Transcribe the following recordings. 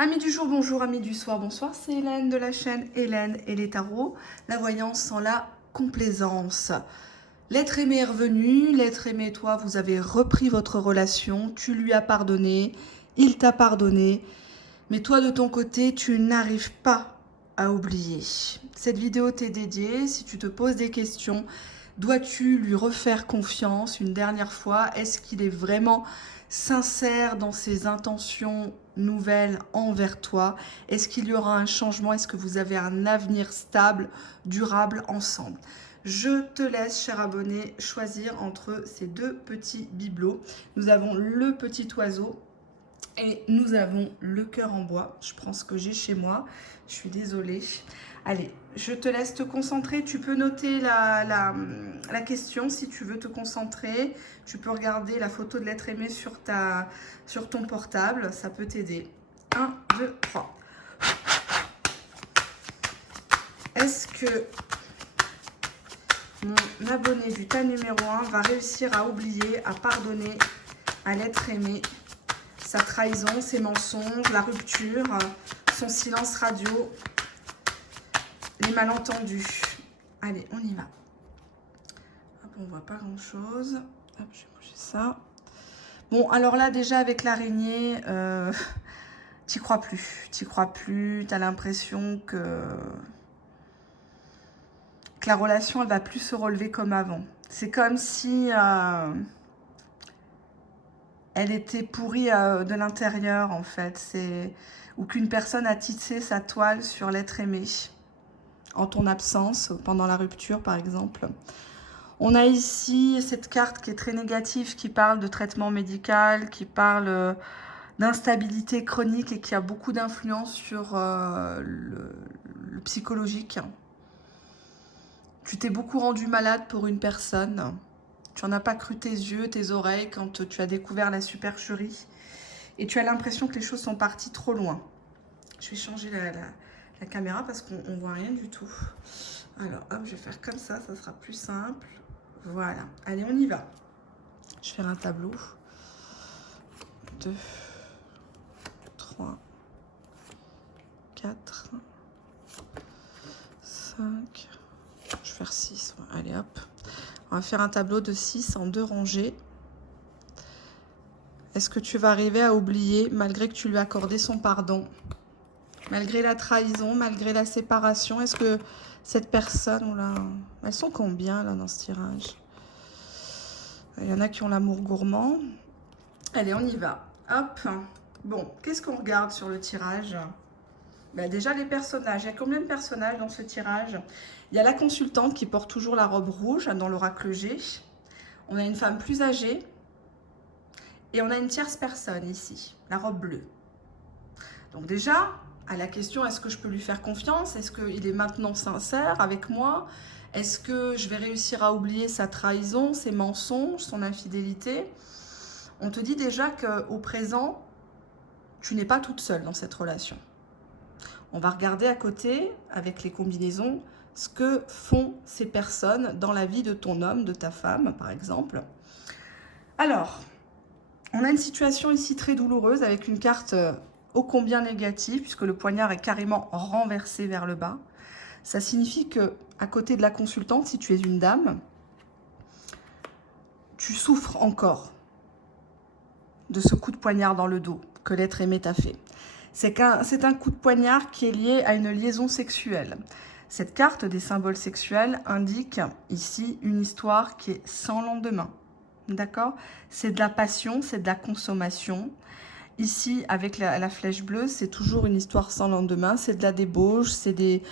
Amis du jour, bonjour, amis du soir, bonsoir, c'est Hélène de la chaîne Hélène et les tarots, la voyance sans la complaisance. L'être aimé est revenu, l'être aimé et toi, vous avez repris votre relation, tu lui as pardonné, il t'a pardonné, mais toi de ton côté, tu n'arrives pas à oublier. Cette vidéo t'est dédiée, si tu te poses des questions, dois-tu lui refaire confiance une dernière fois? Est-ce qu'il est vraiment sincère dans ses intentions nouvelles envers toi? Est-ce qu'il y aura un changement? Est-ce que vous avez un avenir stable, durable ensemble? Je te laisse, cher abonné, choisir entre ces deux petits bibelots. Nous avons le petit oiseau et nous avons le cœur en bois. Je prends ce que j'ai chez moi. Je suis désolée. Allez, je te laisse te concentrer. Tu peux noter la question si tu veux te concentrer. Tu peux regarder la photo de l'être aimé sur ton portable. Ça peut t'aider. 1, 2, 3. Est-ce que mon abonné du tas numéro 1 va réussir à oublier, à pardonner à l'être aimé sa trahison, ses mensonges, la rupture, son silence radio, les malentendus? Allez, on y va. Hop, on voit pas grand-chose. Hop, je vais bouger ça. Bon, alors là, déjà, avec l'araignée, t'y crois plus. T'y crois plus. T'as l'impression que la relation, elle va plus se relever comme avant. C'est comme si elle était pourrie de l'intérieur, en fait. Ou qu'une personne a tissé sa toile sur l'être aimé en ton absence, pendant la rupture, par exemple. On a ici cette carte qui est très négative, qui parle de traitement médical, qui parle d'instabilité chronique et qui a beaucoup d'influence sur le psychologique. Tu t'es beaucoup rendu malade pour une personne. Tu n'en as pas cru tes yeux, tes oreilles quand tu as découvert la supercherie. Et tu as l'impression que les choses sont parties trop loin. Je vais changer la caméra parce qu'on ne voit rien du tout. Alors, hop, je vais faire comme ça sera plus simple. Voilà. Allez, on y va. Je vais faire un tableau. 2, 3, 4, 5. Je vais faire 6. Allez, hop. On va faire un tableau de 6 en 2 rangées. Est-ce que tu vas arriver à oublier, malgré que tu lui as accordé son pardon, malgré la trahison, malgré la séparation? Est-ce que cette personne, là, elles sont combien là dans ce tirage? Il y en a qui ont l'amour gourmand. Allez, on y va. Hop. Bon, qu'est-ce qu'on regarde sur le tirage? Ben déjà, les personnages. Il y a combien de personnages dans ce tirage? Il y a la consultante qui porte toujours la robe rouge dans l'oracle G. On a une femme plus âgée. Et on a une tierce personne ici, la robe bleue. Donc déjà, à la question, est-ce que je peux lui faire confiance? Est-ce qu'il est maintenant sincère avec moi? Est-ce que je vais réussir à oublier sa trahison, ses mensonges, son infidélité? On te dit déjà qu'au présent, tu n'es pas toute seule dans cette relation. On va regarder à côté, avec les combinaisons, ce que font ces personnes dans la vie de ton homme, de ta femme, par exemple. Alors, on a une situation ici très douloureuse avec une carte ô combien négative, puisque le poignard est carrément renversé vers le bas. Ça signifie que, à côté de la consultante, si tu es une dame, tu souffres encore de ce coup de poignard dans le dos que l'être aimé t'a fait. C'est un coup de poignard qui est lié à une liaison sexuelle. Cette carte des symboles sexuels indique ici une histoire qui est sans lendemain. D'accord? C'est de la passion, c'est de la consommation. Ici, avec la flèche bleue, c'est toujours une histoire sans lendemain. C'est de la débauche, c'est des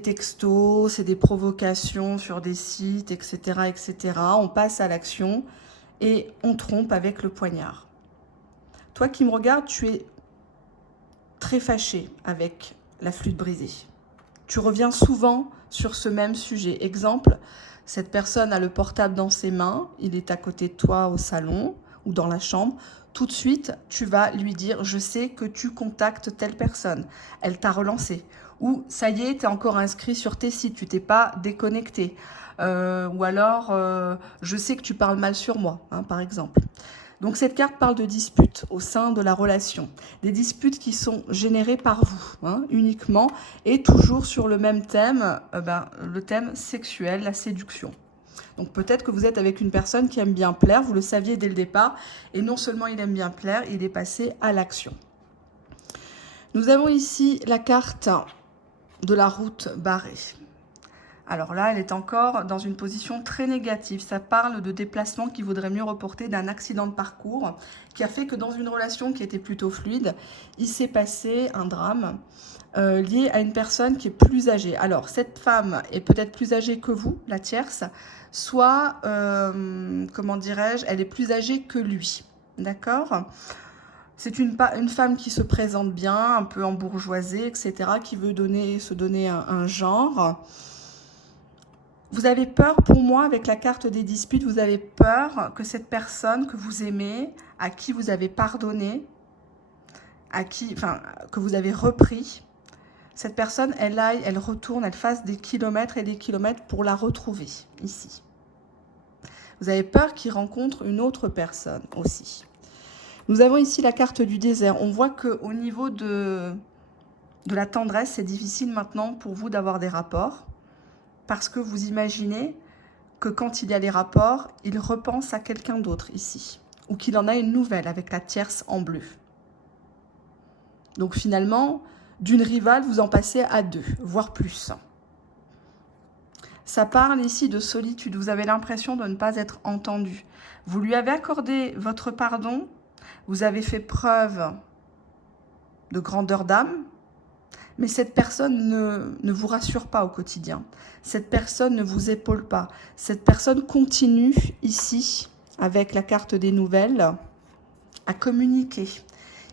textos, c'est des provocations sur des sites, etc., etc. On passe à l'action et on trompe avec le poignard. Toi qui me regardes, tu es très fâché avec la flûte brisée. Tu reviens souvent sur ce même sujet. Exemple, cette personne a le portable dans ses mains, il est à côté de toi au salon ou dans la chambre. Tout de suite, tu vas lui dire « Je sais que tu contactes telle personne. Elle t'a relancé. » Ou « Ça y est, tu es encore inscrit sur tes sites, tu t'es pas déconnecté. » Ou alors « Je sais que tu parles mal sur moi, hein, par exemple. » Donc cette carte parle de disputes au sein de la relation. Des disputes qui sont générées par vous, hein, uniquement, et toujours sur le même thème, le thème sexuel, la séduction. Donc peut-être que vous êtes avec une personne qui aime bien plaire, vous le saviez dès le départ, et non seulement il aime bien plaire, il est passé à l'action. Nous avons ici la carte de la route barrée. Alors là, elle est encore dans une position très négative. Ça parle de déplacement qu'il vaudrait mieux reporter, d'un accident de parcours qui a fait que dans une relation qui était plutôt fluide, il s'est passé un drame lié à une personne qui est plus âgée. Alors, cette femme est peut-être plus âgée que vous, la tierce, soit, comment dirais-je, elle est plus âgée que lui. D'accord ? C'est une femme qui se présente bien, un peu embourgeoisée, etc., qui veut se donner un genre. Vous avez peur, pour moi, avec la carte des disputes, vous avez peur que cette personne que vous aimez, à qui vous avez pardonné, que vous avez repris, cette personne, elle retourne, elle fasse des kilomètres et des kilomètres pour la retrouver, ici. Vous avez peur qu'il rencontre une autre personne aussi. Nous avons ici la carte du désert. On voit qu'au niveau de la tendresse, c'est difficile maintenant pour vous d'avoir des rapports. Parce que vous imaginez que quand il y a les rapports, il repense à quelqu'un d'autre ici. Ou qu'il en a une nouvelle avec la tierce en bleu. Donc finalement, d'une rivale, vous en passez à 2, voire plus. Ça parle ici de solitude. Vous avez l'impression de ne pas être entendu. Vous lui avez accordé votre pardon. Vous avez fait preuve de grandeur d'âme. Mais cette personne ne vous rassure pas au quotidien. Cette personne ne vous épaule pas. Cette personne continue ici, avec la carte des nouvelles, à communiquer.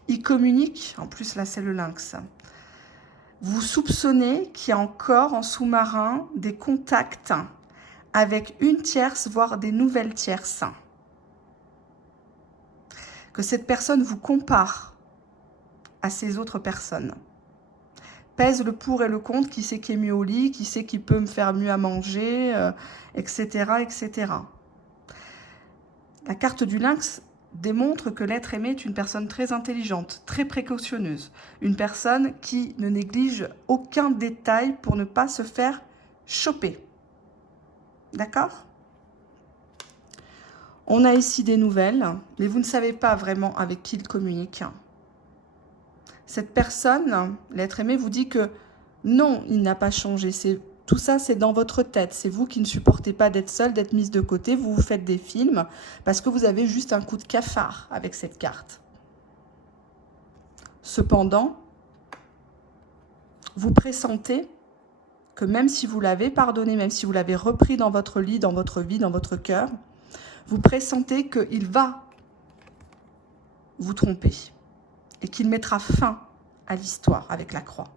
Il communique, en plus là c'est le lynx. Vous soupçonnez qu'il y a encore en sous-marin des contacts avec une tierce, voire des nouvelles tierces. Que cette personne vous compare à ces autres personnes. Pèse le pour et le contre, qui c'est qui est mieux au lit, qui c'est qui peut me faire mieux à manger, etc., etc. La carte du lynx démontre que l'être aimé est une personne très intelligente, très précautionneuse. Une personne qui ne néglige aucun détail pour ne pas se faire choper. D'accord ? On a ici des nouvelles, mais vous ne savez pas vraiment avec qui il communique. Cette personne, l'être aimé, vous dit que non, il n'a pas changé. Tout ça, c'est dans votre tête. C'est vous qui ne supportez pas d'être seul, d'être mise de côté. Vous vous faites des films parce que vous avez juste un coup de cafard avec cette carte. Cependant, vous pressentez que même si vous l'avez pardonné, même si vous l'avez repris dans votre lit, dans votre vie, dans votre cœur, vous pressentez qu'il va vous tromper. Et qu'il mettra fin à l'histoire avec la croix.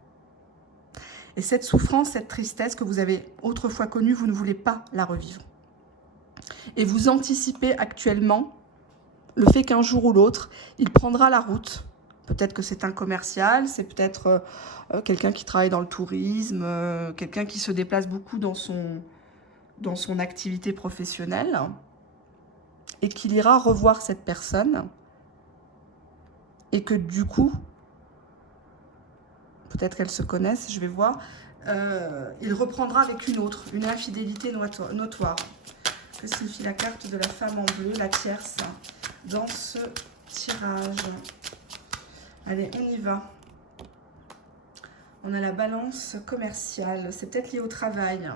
Et cette souffrance, cette tristesse que vous avez autrefois connue, vous ne voulez pas la revivre. Et vous anticipez actuellement le fait qu'un jour ou l'autre, il prendra la route. Peut-être que c'est un commercial, c'est peut-être quelqu'un qui travaille dans le tourisme, quelqu'un qui se déplace beaucoup dans son activité professionnelle, et qu'il ira revoir cette personne. Et que du coup, peut-être qu'elles se connaissent, je vais voir, il reprendra avec une autre, une infidélité notoire. Que signifie la carte de la femme en bleu, la tierce, dans ce tirage? Allez, on y va. On a la balance commerciale, c'est peut-être lié au travail.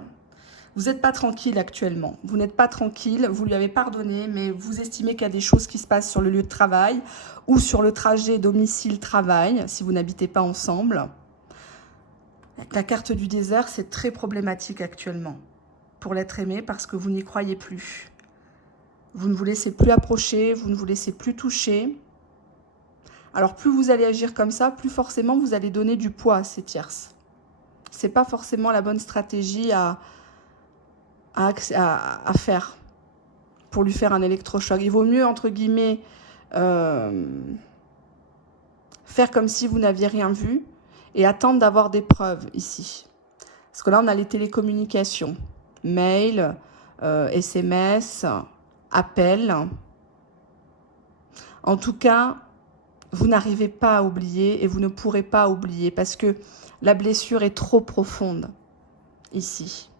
Vous n'êtes pas tranquille actuellement, vous n'êtes pas tranquille, vous lui avez pardonné, mais vous estimez qu'il y a des choses qui se passent sur le lieu de travail ou sur le trajet domicile-travail, si vous n'habitez pas ensemble. Avec la carte du désert, c'est très problématique actuellement pour l'être aimé parce que vous n'y croyez plus. Vous ne vous laissez plus approcher, vous ne vous laissez plus toucher. Alors plus vous allez agir comme ça, plus forcément vous allez donner du poids à ces tierces. Ce n'est pas forcément la bonne stratégie à faire pour lui faire un électrochoc. Il vaut mieux, entre guillemets, faire comme si vous n'aviez rien vu et attendre d'avoir des preuves ici. Parce que là, on a les télécommunications, mail, SMS, appels. En tout cas, vous n'arrivez pas à oublier et vous ne pourrez pas oublier parce que la blessure est trop profonde ici.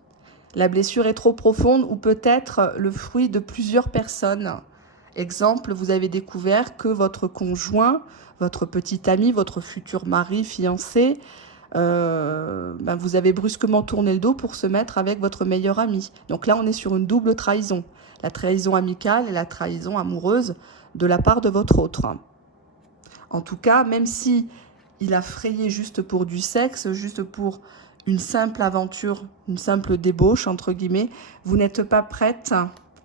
La blessure est trop profonde ou peut-être le fruit de plusieurs personnes. Exemple, vous avez découvert que votre conjoint, votre petit ami, votre futur mari, fiancé, vous avez brusquement tourné le dos pour se mettre avec votre meilleur ami. Donc là, on est sur une double trahison. La trahison amicale et la trahison amoureuse de la part de votre autre. En tout cas, même si il a frayé juste pour du sexe, juste pour une simple aventure, une simple débauche, entre guillemets, vous n'êtes pas prête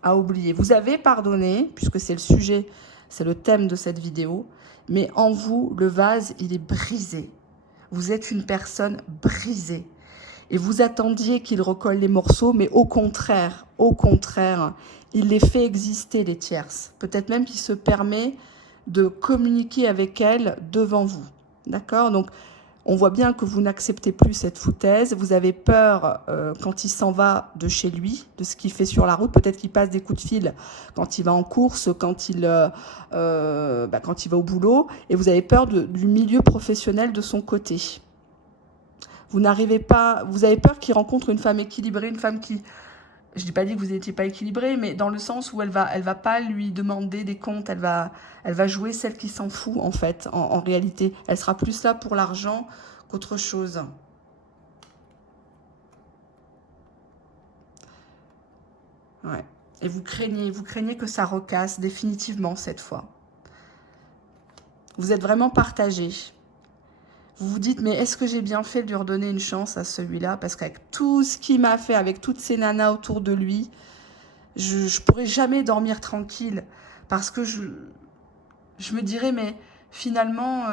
à oublier. Vous avez pardonné, puisque c'est le sujet, c'est le thème de cette vidéo, mais en vous, le vase, il est brisé. Vous êtes une personne brisée. Et vous attendiez qu'il recolle les morceaux, mais au contraire, il les fait exister, les tierces. Peut-être même qu'il se permet de communiquer avec elles devant vous. D'accord? Donc, on voit bien que vous n'acceptez plus cette foutaise. Vous avez peur quand il s'en va de chez lui, de ce qu'il fait sur la route. Peut-être qu'il passe des coups de fil quand il va en course, quand il va au boulot. Et vous avez peur du milieu professionnel de son côté. Vous n'arrivez pas, vous avez peur qu'il rencontre une femme équilibrée, une femme qui, je n'ai pas dit que vous n'étiez pas équilibré, mais dans le sens où elle va pas lui demander des comptes, elle va jouer celle qui s'en fout en fait, en réalité. Elle sera plus là pour l'argent qu'autre chose. Ouais. Et vous craignez que ça recasse définitivement cette fois. Vous êtes vraiment partagé. Vous vous dites, mais est-ce que j'ai bien fait de lui redonner une chance à celui-là? Parce qu'avec tout ce qu'il m'a fait, avec toutes ces nanas autour de lui, je ne pourrais jamais dormir tranquille. Parce que je me dirais, mais finalement,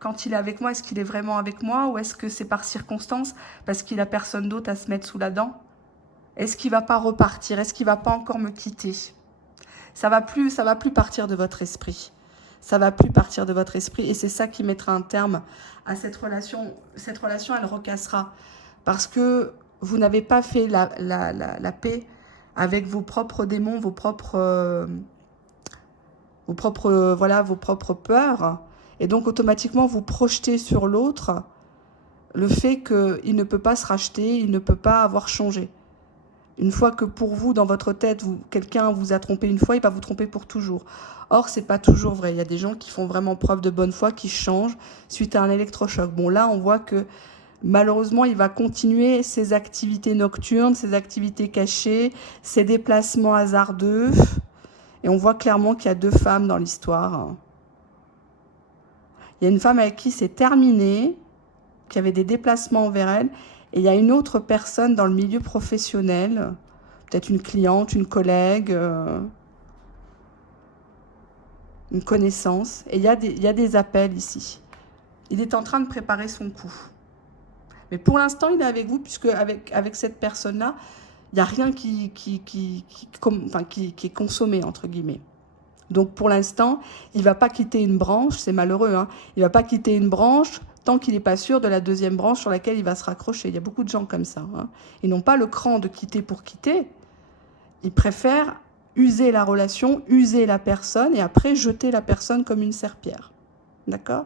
quand il est avec moi, est-ce qu'il est vraiment avec moi? Ou est-ce que c'est par circonstance? Parce qu'il n'a personne d'autre à se mettre sous la dent? Est-ce qu'il ne va pas repartir? Est-ce qu'il ne va pas encore me quitter? Ça va plus partir de votre esprit. Ça va plus partir de votre esprit et c'est ça qui mettra un terme à cette relation. Cette relation, elle recassera parce que vous n'avez pas fait la paix avec vos propres démons, vos propres peurs. Et donc, automatiquement, vous projetez sur l'autre le fait qu'il ne peut pas se racheter, il ne peut pas avoir changé. Une fois que pour vous, dans votre tête, quelqu'un vous a trompé une fois, il va vous tromper pour toujours. Or, c'est pas toujours vrai. Il y a des gens qui font vraiment preuve de bonne foi, qui changent suite à un électrochoc. Bon, là, on voit que malheureusement, il va continuer ses activités nocturnes, ses activités cachées, ses déplacements hasardeux. Et on voit clairement qu'il y a deux femmes dans l'histoire. Il y a une femme avec qui c'est terminé, qui avait des déplacements envers elle. Et il y a une autre personne dans le milieu professionnel, peut-être une cliente, une collègue, une connaissance. Et il y a des appels ici. Il est en train de préparer son coup. Mais pour l'instant, il est avec vous, puisque avec cette personne-là, il n'y a rien qui est consommé, entre guillemets. Donc pour l'instant, il ne va pas quitter une branche, c'est malheureux, hein. Il ne va pas quitter une branche tant qu'il n'est pas sûr de la deuxième branche sur laquelle il va se raccrocher. Il y a beaucoup de gens comme ça. Hein. Ils n'ont pas le cran de quitter pour quitter. Ils préfèrent user la relation, user la personne et après jeter la personne comme une serpillière. D'accord?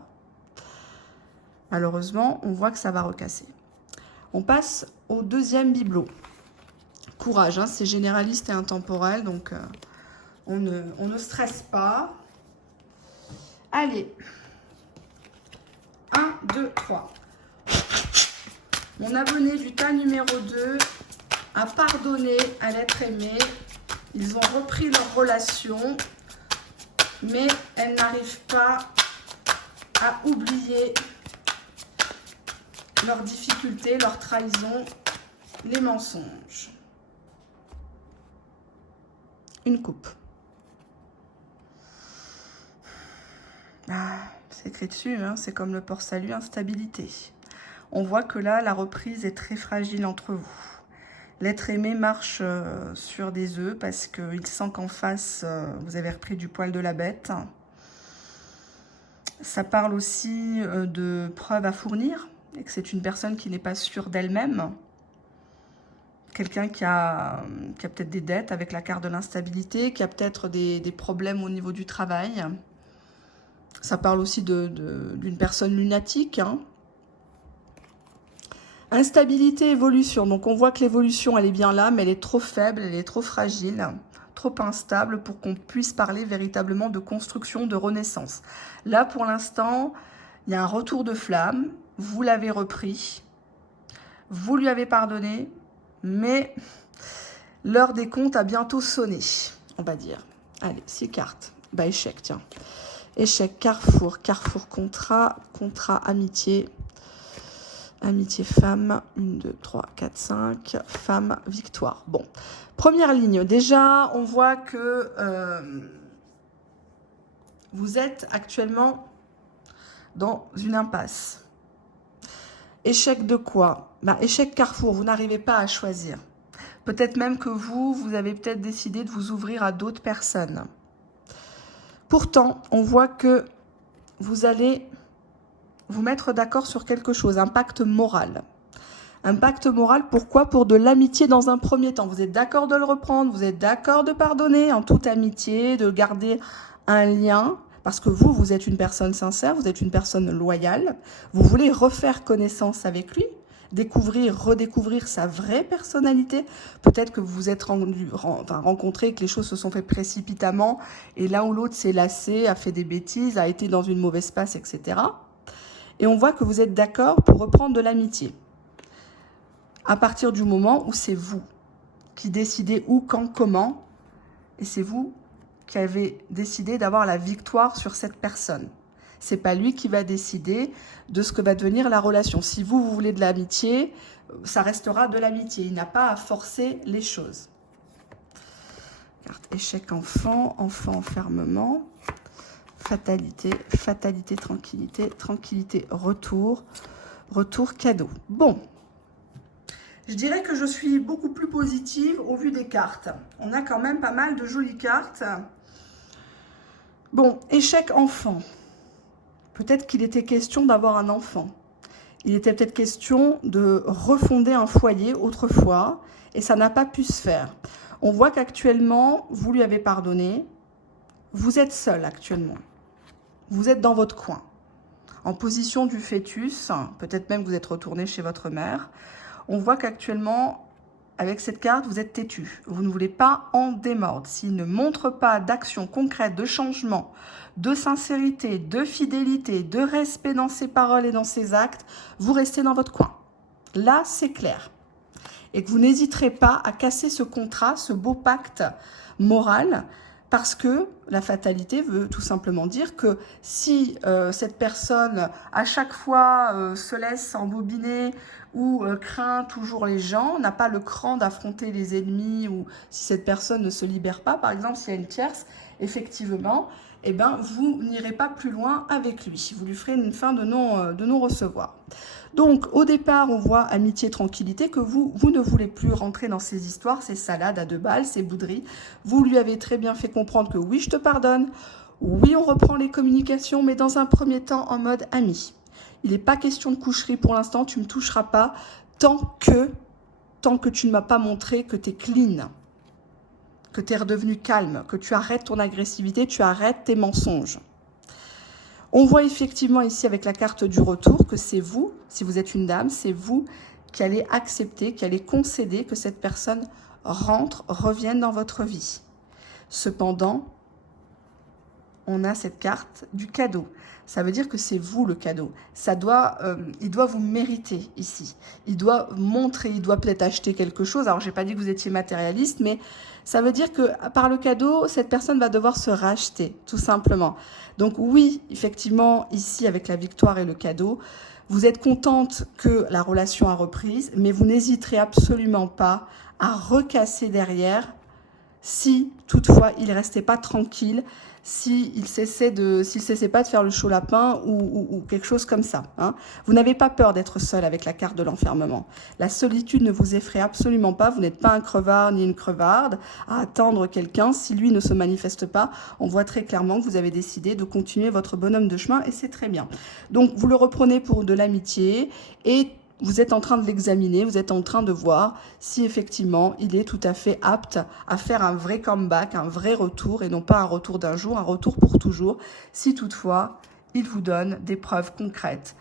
Malheureusement, on voit que ça va recasser. On passe au deuxième bibelot. Courage, hein, c'est généraliste et intemporel, donc on ne stresse pas. Allez. 1, 2, 3. Mon abonné du tas numéro 2 a pardonné à l'être aimé. Ils ont repris leur relation, mais elle n'arrive pas à oublier leurs difficultés, leurs trahisons, les mensonges. Une coupe. Ah, c'est écrit dessus, hein, c'est comme le port-salut, instabilité. On voit que là, la reprise est très fragile entre vous. L'être aimé marche sur des œufs parce qu'il sent qu'en face, vous avez repris du poil de la bête. Ça parle aussi de preuves à fournir et que c'est une personne qui n'est pas sûre d'elle-même. Quelqu'un qui a peut-être des dettes avec la carte de l'instabilité, qui a peut-être des problèmes au niveau du travail. Ça parle aussi d'une personne lunatique, hein. Instabilité, évolution. Donc on voit que l'évolution, elle est bien là, mais elle est trop faible, elle est trop fragile, trop instable pour qu'on puisse parler véritablement de construction, de renaissance. Là, pour l'instant, il y a un retour de flamme. Vous l'avez repris. Vous lui avez pardonné. Mais l'heure des comptes a bientôt sonné, on va dire. Allez, 6 cartes. Bah, échec, tiens. Échec, carrefour, carrefour, contrat, contrat, amitié. Amitié, femme, 1, 2, 3, 4, 5, femme, victoire. Bon, première ligne, déjà, on voit que vous êtes actuellement dans une impasse. Échec de quoi? Ben, échec carrefour, vous n'arrivez pas à choisir. Peut-être même que vous avez peut-être décidé de vous ouvrir à d'autres personnes. Pourtant, on voit que vous allez vous mettre d'accord sur quelque chose, un pacte moral. Un pacte moral, pourquoi? Pour de l'amitié dans un premier temps. Vous êtes d'accord de le reprendre, vous êtes d'accord de pardonner en toute amitié, de garder un lien, parce que vous êtes une personne sincère, vous êtes une personne loyale, vous voulez refaire connaissance avec lui, découvrir, redécouvrir sa vraie personnalité. Peut-être que vous vous êtes rencontrés, que les choses se sont faites précipitamment, et l'un ou l'autre s'est lassé, a fait des bêtises, a été dans une mauvaise passe, etc. Et on voit que vous êtes d'accord pour reprendre de l'amitié. À partir du moment où c'est vous qui décidez où, quand, comment, et c'est vous qui avez décidé d'avoir la victoire sur cette personne. C'est pas lui qui va décider de ce que va devenir la relation. Si vous voulez de l'amitié, ça restera de l'amitié. Il n'a pas à forcer les choses. Carte échec enfant, enfant enfermement. Fatalité, fatalité, tranquillité, tranquillité, retour, retour cadeau. Bon, je dirais que je suis beaucoup plus positive au vu des cartes. On a quand même pas mal de jolies cartes. Bon, échec enfant. Peut-être qu'il était question d'avoir un enfant. Il était peut-être question de refonder un foyer autrefois et ça n'a pas pu se faire. On voit qu'actuellement, vous lui avez pardonné. Vous êtes seul actuellement. Vous êtes dans votre coin, en position du fœtus, peut-être même que vous êtes retourné chez votre mère. On voit qu'actuellement, avec cette carte, vous êtes têtu. Vous ne voulez pas en démordre. S'il ne montre pas d'action concrète, de changement, de sincérité, de fidélité, de respect dans ses paroles et dans ses actes, vous restez dans votre coin. Là, c'est clair. Et que vous n'hésiterez pas à casser ce contrat, ce beau pacte moral, parce que la fatalité veut tout simplement dire que si cette personne, à chaque fois, se laisse embobiner ou craint toujours les gens, n'a pas le cran d'affronter les ennemis, ou si cette personne ne se libère pas, par exemple, s'il y a une tierce, effectivement, eh ben, vous n'irez pas plus loin avec lui. Vous lui ferez une fin de non-recevoir. Donc, au départ, on voit amitié, tranquillité, que vous ne voulez plus rentrer dans ces histoires, ces salades à 2 balles, ces bouderies. Vous lui avez très bien fait comprendre que oui, je te pardonne, oui, on reprend les communications, mais dans un premier temps, en mode ami. Il n'est pas question de coucherie pour l'instant, tu ne me toucheras pas tant que tu ne m'as pas montré que tu es clean, que tu es redevenu calme, que tu arrêtes ton agressivité, tu arrêtes tes mensonges. On voit effectivement ici avec la carte du retour que c'est vous, si vous êtes une dame, c'est vous qui allez accepter, qui allez concéder que cette personne rentre, revienne dans votre vie. Cependant, on a cette carte du cadeau. Ça veut dire que c'est vous le cadeau. Il doit vous mériter ici. Il doit montrer, il doit peut-être acheter quelque chose. Alors, je n'ai pas dit que vous étiez matérialiste, mais ça veut dire que par le cadeau, cette personne va devoir se racheter, tout simplement. Donc oui, effectivement, ici, avec la victoire et le cadeau, vous êtes contente que la relation a reprise, mais vous n'hésiterez absolument pas à recasser derrière si, toutefois, il ne restait pas tranquille, s'il ne cessait pas de faire le chaud lapin ou quelque chose comme ça. Hein. Vous n'avez pas peur d'être seul avec la carte de l'enfermement. La solitude ne vous effraie absolument pas. Vous n'êtes pas un crevard ni une crevarde à attendre quelqu'un. Si lui ne se manifeste pas, on voit très clairement que vous avez décidé de continuer votre bonhomme de chemin et c'est très bien. Donc, vous le reprenez pour de l'amitié et vous êtes en train de l'examiner, vous êtes en train de voir si effectivement il est tout à fait apte à faire un vrai comeback, un vrai retour, et non pas un retour d'un jour, un retour pour toujours, si toutefois il vous donne des preuves concrètes,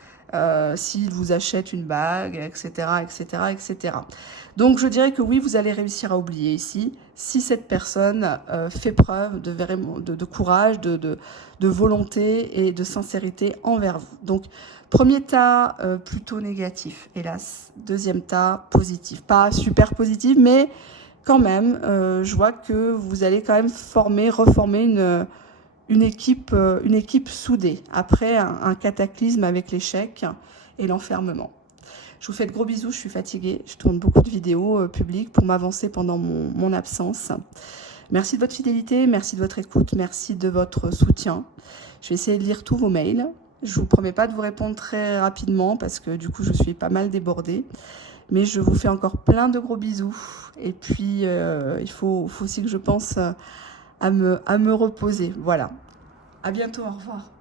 s'il vous achète une bague, etc., etc., etc. Donc je dirais que oui, vous allez réussir à oublier ici, si cette personne fait preuve de courage, de volonté et de sincérité envers vous. Donc, premier tas plutôt négatif, hélas. Deuxième tas positif. Pas super positif, mais quand même, je vois que vous allez quand même reformer une équipe soudée après un cataclysme avec l'échec et l'enfermement. Je vous fais de gros bisous, je suis fatiguée. Je tourne beaucoup de vidéos publiques pour m'avancer pendant mon absence. Merci de votre fidélité, merci de votre écoute, merci de votre soutien. Je vais essayer de lire tous vos mails. Je ne vous promets pas de vous répondre très rapidement parce que du coup, je suis pas mal débordée. Mais je vous fais encore plein de gros bisous. Et puis, il faut aussi que je pense à me reposer. Voilà. À bientôt, au revoir.